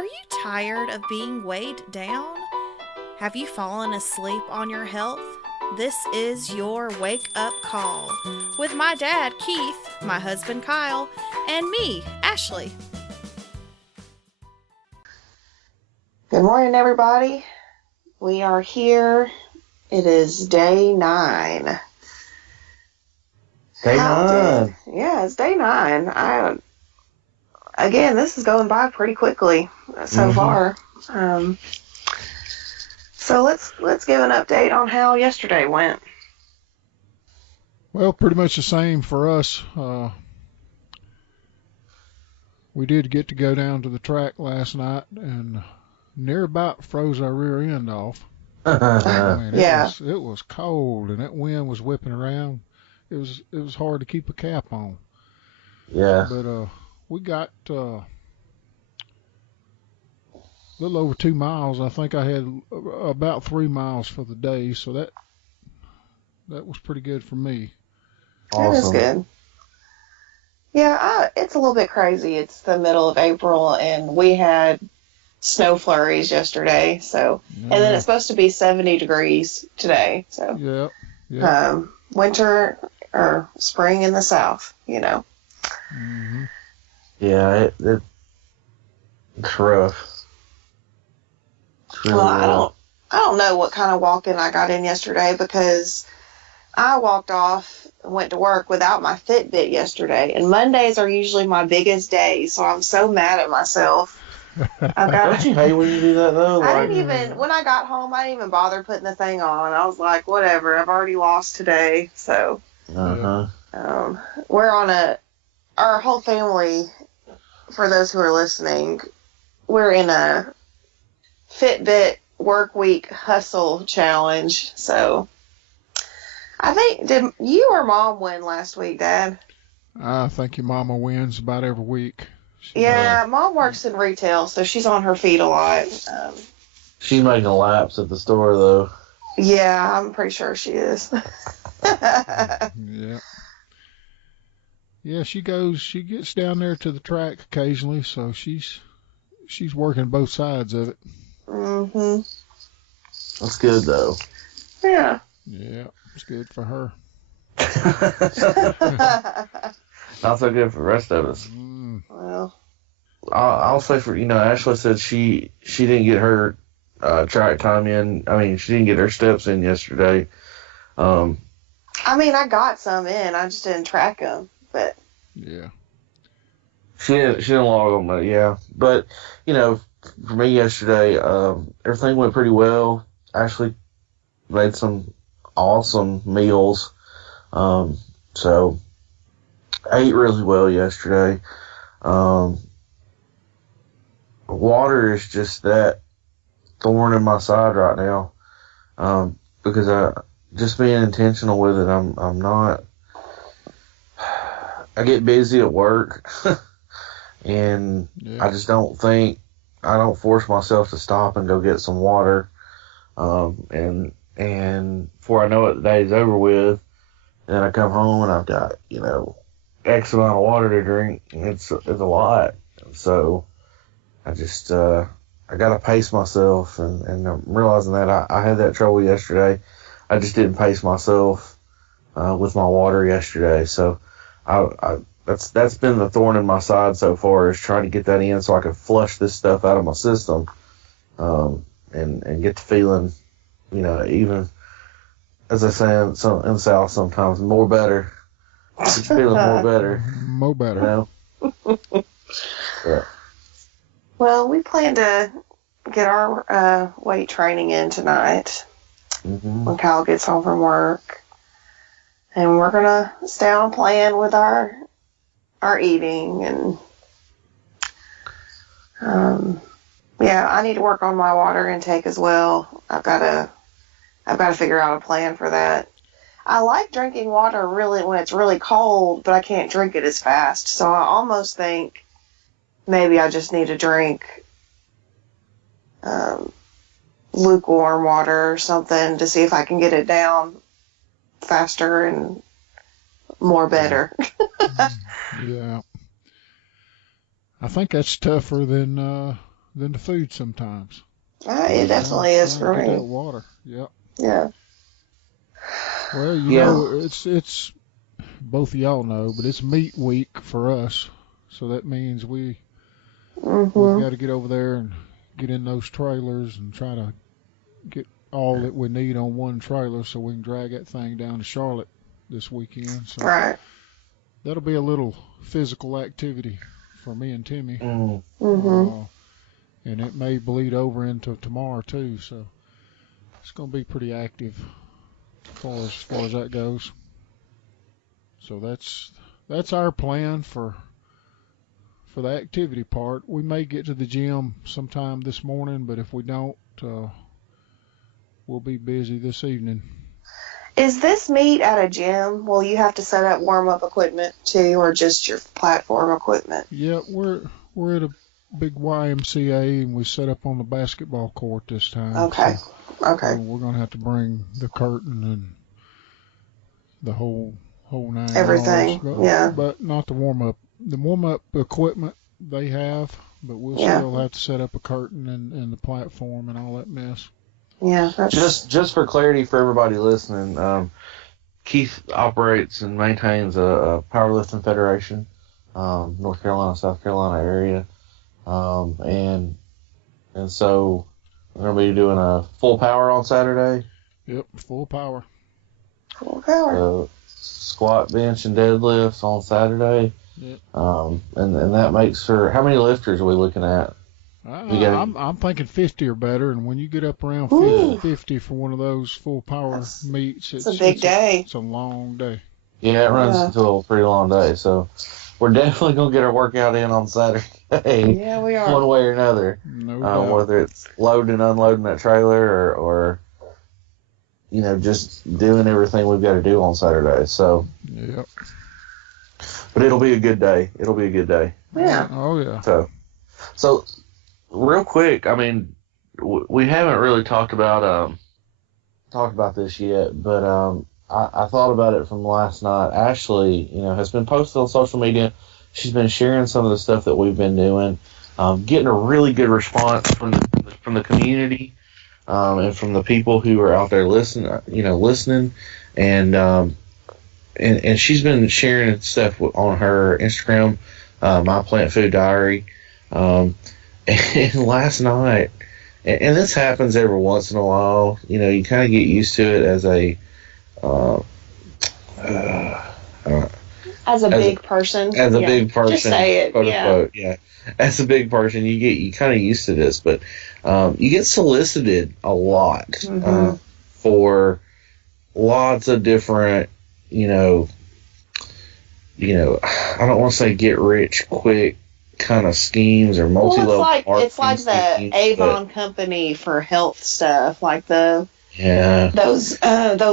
Are you tired of being weighed down? Have you fallen asleep on your health? This is your wake up call with my dad, Keith, my husband, Kyle, and me, Ashley. Good morning, everybody. We are here. It is day 9. Day 9. It's day 9. Again, this is going by pretty quickly so far. So let's give an update on how yesterday went. Well, pretty much the same for us. We did get to go down to the track last night and near about froze our rear end off. Man, it was cold and that wind was whipping around. It was hard to keep a cap on. Yeah. But we got a little over 2 miles. I think I had about 3 miles for the day, so that was pretty good for me. Awesome. That is good. Yeah, it's a little bit crazy. It's the middle of April, and we had snow flurries yesterday. So, and then it's supposed to be 70 degrees today. So, winter or spring in the South, Mm-hmm. Yeah, it's rough. It's really rough. I don't know what kind of walking I got in yesterday because I walked off and went to work without my Fitbit yesterday, and Mondays are usually my biggest days, so I'm so mad at myself. Don't you hate when you do that though? When I got home, I didn't even bother putting the thing on. I was like, whatever, I've already lost today. So, we're on our whole family, for those who are listening, we're in a Fitbit work week hustle challenge. So, I think, did you or Mom win last week, Dad? I think your mama wins about every week. Mom works in retail, so she's on her feet a lot. She's making laps at the store, though. Yeah, I'm pretty sure she is. Yeah, she gets down there to the track occasionally, so she's working both sides of it. Mm-hmm. That's good, though. Yeah. Yeah, it's good for her. Not so good for the rest of us. Well, I'll say Ashley said she didn't get her track time in. I mean, she didn't get her steps in yesterday. I got some in. I just didn't track them. But yeah, she didn't log them. But yeah, but for me yesterday, everything went pretty well. Ashley made some awesome meals. So I ate really well yesterday. Water is just that thorn in my side right now. Because just being intentional with it, I'm not. I get busy at work, and I just don't force myself to stop and go get some water. And before I know it, the day's over with. Then I come home and I've got, X amount of water to drink. And it's a lot. So I just, I got to pace myself. And I'm realizing that I had that trouble yesterday. I just didn't pace myself with my water yesterday. So that's been the thorn in my side so far, is trying to get that in so I can flush this stuff out of my system and get the feeling, even as I say in the South sometimes, more better. Just feeling more better. More better. Yeah. Well, we plan to get our weight training in tonight when Kyle gets home from work. And we're going to stay on plan with our eating. And, I need to work on my water intake as well. I've got to figure out a plan for that. I like drinking water really when it's really cold, but I can't drink it as fast. So I almost think maybe I just need to drink lukewarm water or something to see if I can get it down faster and more better. Yeah. I think that's tougher than than the food sometimes. It definitely is for Get me. that water. Yep. Yeah. Well, you know, it's both of y'all know, but it's meat week for us, so that means we've got to get over there and get in those trailers and try to get all that we need on one trailer so we can drag that thing down to Charlotte this weekend. So Right. that'll be a little physical activity for me and Timmy. Mm-hmm. And it may bleed over into tomorrow too, so it's going to be pretty active as far as that goes. So that's our plan for the activity part. We may get to the gym sometime this morning, but if we don't, we'll be busy this evening. Is this meet at a gym? Will you have to set up warm-up equipment too, or just your platform equipment? Yeah, we're at a big YMCA, and we set up on the basketball court this time. Okay. So we're going to have to bring the curtain and the whole nine Everything. yards, but not the warm-up. The warm-up equipment they have, but we'll still have to set up a curtain and the platform and all that mess. Yeah. Just for clarity for everybody listening, Keith operates and maintains a powerlifting federation, North Carolina, South Carolina area, and so we're gonna be doing a full power on Saturday. Yep, full power. Full power. Squat, bench, and deadlifts on Saturday. Yep. And that makes for how many lifters are we looking at? I'm thinking 50 or better, and when you get up around 50 for one of those full power meets, it's a big day. It's a long day. Yeah, it runs into a pretty long day, so we're definitely gonna get our workout in on Saturday. Yeah, we are. One way or another. No doubt. Whether it's loading and unloading that trailer or you know, just doing everything we've got to do on Saturday. So, yep. But it'll be a good day. It'll be a good day. Yeah. Oh yeah. So real quick, I mean, we haven't really talked about this yet, but I thought about it from last night. Ashley, you know, has been posted on social media. She's been sharing some of the stuff that we've been doing, getting a really good response from the community, and from the people who are out there listening, and she's been sharing stuff on her Instagram, My Plant Food Diary, and last night, and this happens every once in a while, you know, you kind of get used to it as a big person. As a big person. Just say it. Quote unquote, yeah. As a big person, you kind of used to this, but you get solicited a lot for lots of different, you know, I don't want to say get rich quick kind of schemes or multi-level marketing. It's like the Avon company for health stuff, like those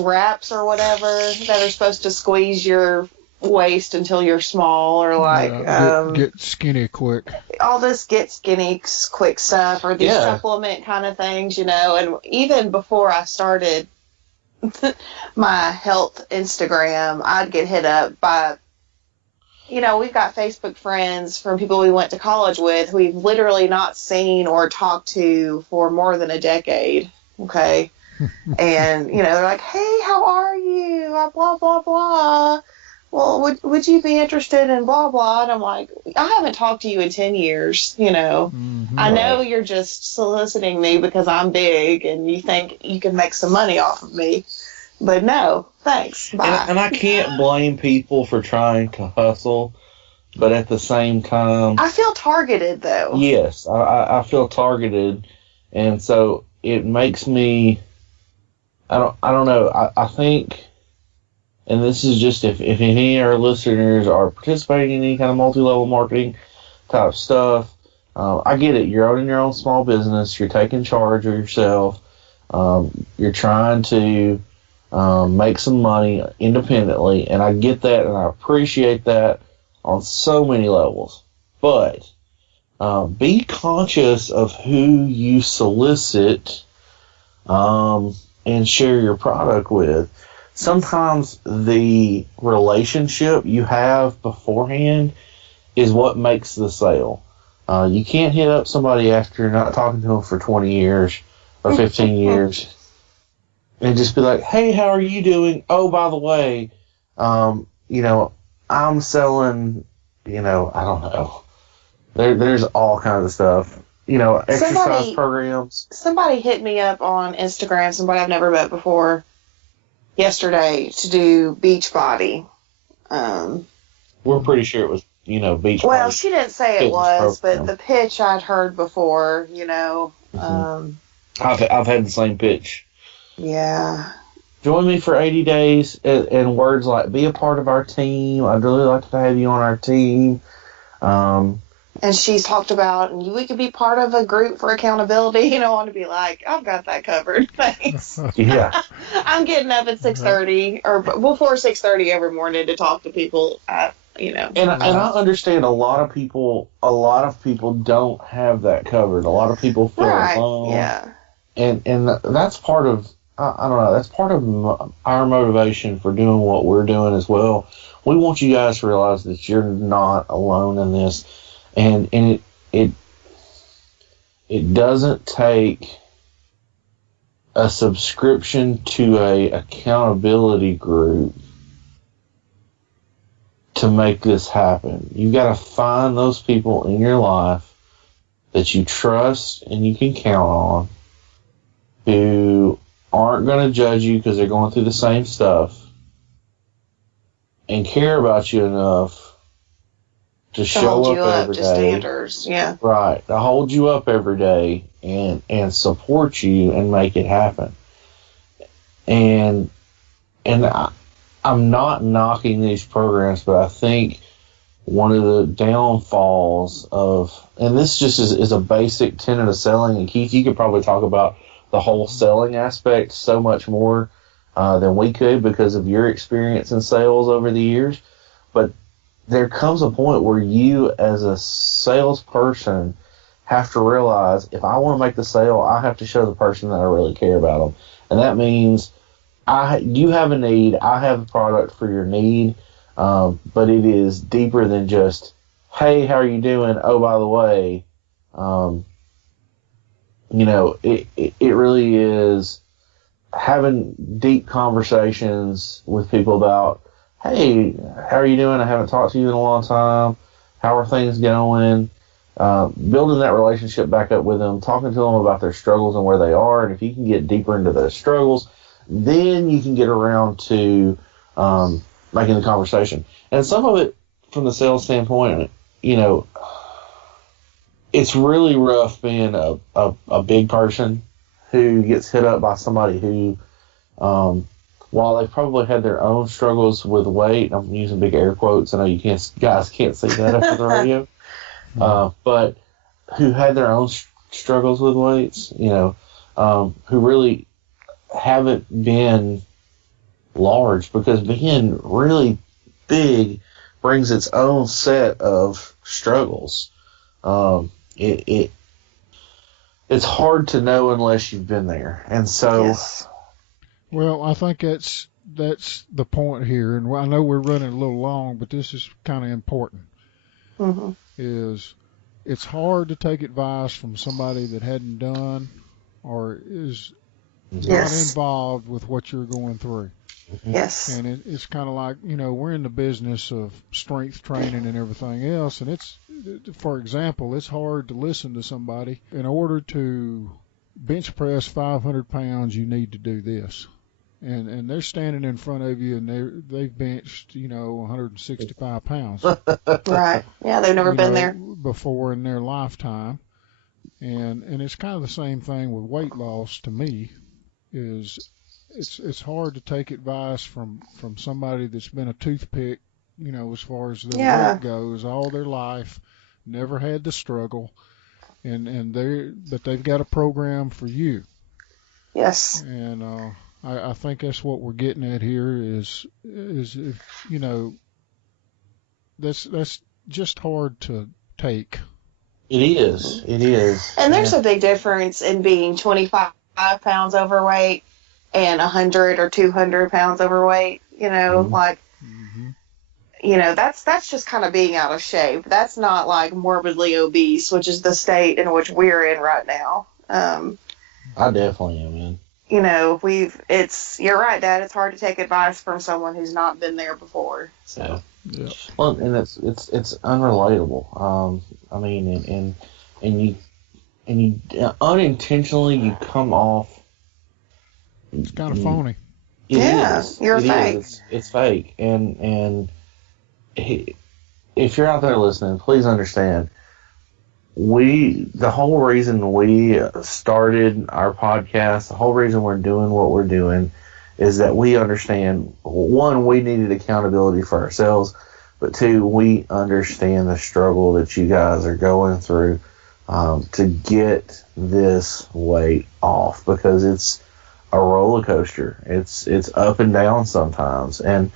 wraps or whatever that are supposed to squeeze your waist until you're small, or like get skinny quick. All this get skinny quick stuff, or these supplement kind of things, you know. And even before I started my health Instagram, I'd get hit up by, you know, we've got Facebook friends from people we went to college with who we've literally not seen or talked to for more than a decade. Okay. And, you know, they're like, hey, how are you? Blah, blah, blah. Well, would you be interested in blah, blah? And I'm like, I haven't talked to you in 10 years, you know. Mm-hmm. I know you're just soliciting me because I'm big and you think you can make some money off of me. But no, thanks. Bye. And I can't blame people for trying to hustle, but at the same time, I feel targeted, though. Yes, I feel targeted, and so it makes me. I don't know. I think, and this is just if any of our listeners are participating in any kind of multi-level marketing type stuff, I get it. You're owning your own small business. You're taking charge of yourself. You're trying to make some money independently, and I get that, and I appreciate that on so many levels. But be conscious of who you solicit and share your product with. Sometimes the relationship you have beforehand is what makes the sale. You can't hit up somebody after you're not talking to them for 20 years or 15 years and just be like, hey, how are you doing? Oh, by the way, I'm selling, I don't know. There's all kinds of stuff. Exercise programs. Somebody hit me up on Instagram, somebody I've never met before, yesterday to do Beachbody. We're pretty sure it was, Beachbody. Well, she didn't say it was, but the pitch I'd heard before, Mm-hmm. I've had the same pitch. Yeah. Join me for 80 days, and words like, be a part of our team. I'd really like to have you on our team. And she's talked about, and we could be part of a group for accountability. I want to be like, I've got that covered. Thanks. Yeah. I'm getting up at 6:30 or before 6:30 every morning to talk to people. And I understand a lot of people don't have that covered. A lot of people feel alone. Yeah. And that's part of, I don't know, that's part of our motivation for doing what we're doing as well. We want you guys to realize that you're not alone in this. And it doesn't take a subscription to a accountability group to make this happen. You got to find those people in your life that you trust and you can count on, who aren't going to judge you because they're going through the same stuff, and care about you enough to show up every day. Standards, yeah. Right. To hold you up every day and support you and make it happen. And I'm not knocking these programs, but I think one of the downfalls of, and this just is a basic tenet of selling, and Keith, you could probably talk about the whole selling aspect so much more than we could because of your experience in sales over the years. But there comes a point where you as a salesperson have to realize, if I want to make the sale, I have to show the person that I really care about them. And that means you have a need, I have a product for your need, but it is deeper than just, hey, how are you doing? Oh, by the way, it really is having deep conversations with people about, hey, how are you doing? I haven't talked to you in a long time. How are things going? Building that relationship back up with them, talking to them about their struggles and where they are. And if you can get deeper into those struggles, then you can get around to making the conversation. And some of it, from the sales standpoint, it's really rough being a big person who gets hit up by somebody who, while they've probably had their own struggles with weight, I'm using big air quotes, I know guys can't see that over the radio, but who had their own struggles with weights, who really haven't been large, because being really big brings its own set of struggles. It's hard to know unless you've been there, and so. Yes. Well, I think that's the point here, and I know we're running a little long, but this is kind of important. Mm-hmm. Is it's hard to take advice from somebody that hadn't done or is not involved with what you're going through. Yes. And it's kind of like, we're in the business of strength training and everything else, and for example, it's hard to listen to somebody. In order to bench press 500 pounds, you need to do this. And they're standing in front of you, and they've benched 165 pounds. Right. Yeah, they've never been there before in their lifetime. And it's kind of the same thing with weight loss. To me, is it's hard to take advice from somebody that's been a toothpick, as far as their weight goes, all their life, never had the struggle, but they've got a program for you. Yes. And I think that's what we're getting at here is if, that's just hard to take. It is. And there's a big difference in being 25 pounds overweight and 100 or 200 pounds overweight, Mm-hmm. like, mm-hmm. that's just kind of being out of shape. That's not like morbidly obese, which is the state in which we're in right now. I definitely am, man. You're right, Dad. It's hard to take advice from someone who's not been there before. So. Yeah. Well, and it's unrelatable. I mean, and you unintentionally you come off. It's kind of phony. You're fake. It's fake, and if you're out there listening, please understand. The whole reason we started our podcast, the whole reason we're doing what we're doing, is that we understand, one, we needed accountability for ourselves, but two, we understand the struggle that you guys are going through to get this weight off, because it's a roller coaster. It's up and down sometimes, and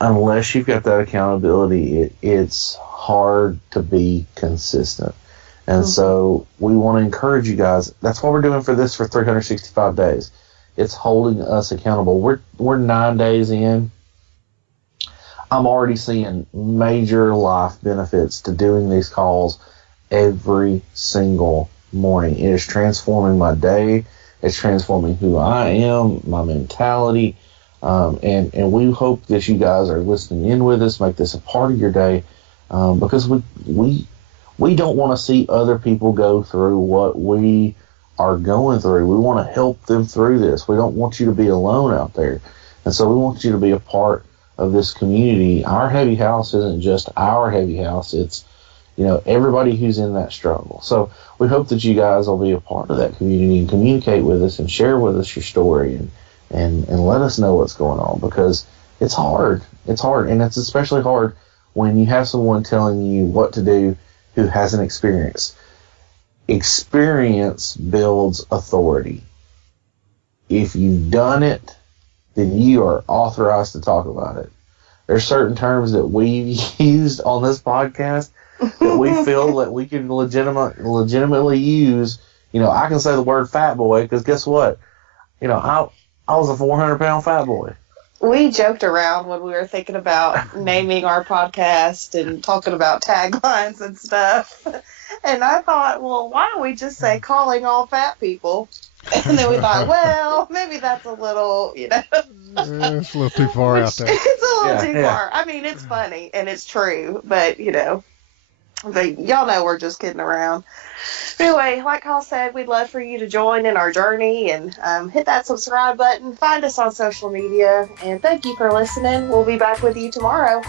unless you've got that accountability, it's hard to be consistent. And so we want to encourage you guys. That's what we're doing for 365 days. It's holding us accountable. We're 9 days in. I'm already seeing major life benefits to doing these calls every single morning. It is transforming my day. It's transforming who I am, my mentality. And we hope that you guys are listening in with us, make this a part of your day, because we don't want to see other people go through what we are going through. We want to help them through this. We don't want you to be alone out there. And so we want you to be a part of this community. Our Heavy House isn't just our Heavy House. It's, everybody who's in that struggle. So we hope that you guys will be a part of that community and communicate with us and share with us your story and let us know what's going on, because it's hard. It's hard. And it's especially hard when you have someone telling you what to do who hasn't experienced. Experience builds authority. If you've done it, then you are authorized to talk about it. There's certain terms that we've used on this podcast that we feel that we can legitimately use. I can say the word fat boy because guess what? I was a 400-pound fat boy. We joked around when we were thinking about naming our podcast and talking about taglines and stuff. And I thought, well, why don't we just say calling all fat people? And then we thought, well, maybe that's a little, Yeah, it's a little too far out there. It's a little too far. I mean, it's funny and it's true, but, y'all know we're just kidding around. Anyway, like Kyle said, we'd love for you to join in our journey and hit that subscribe button. Find us on social media. And thank you for listening. We'll be back with you tomorrow.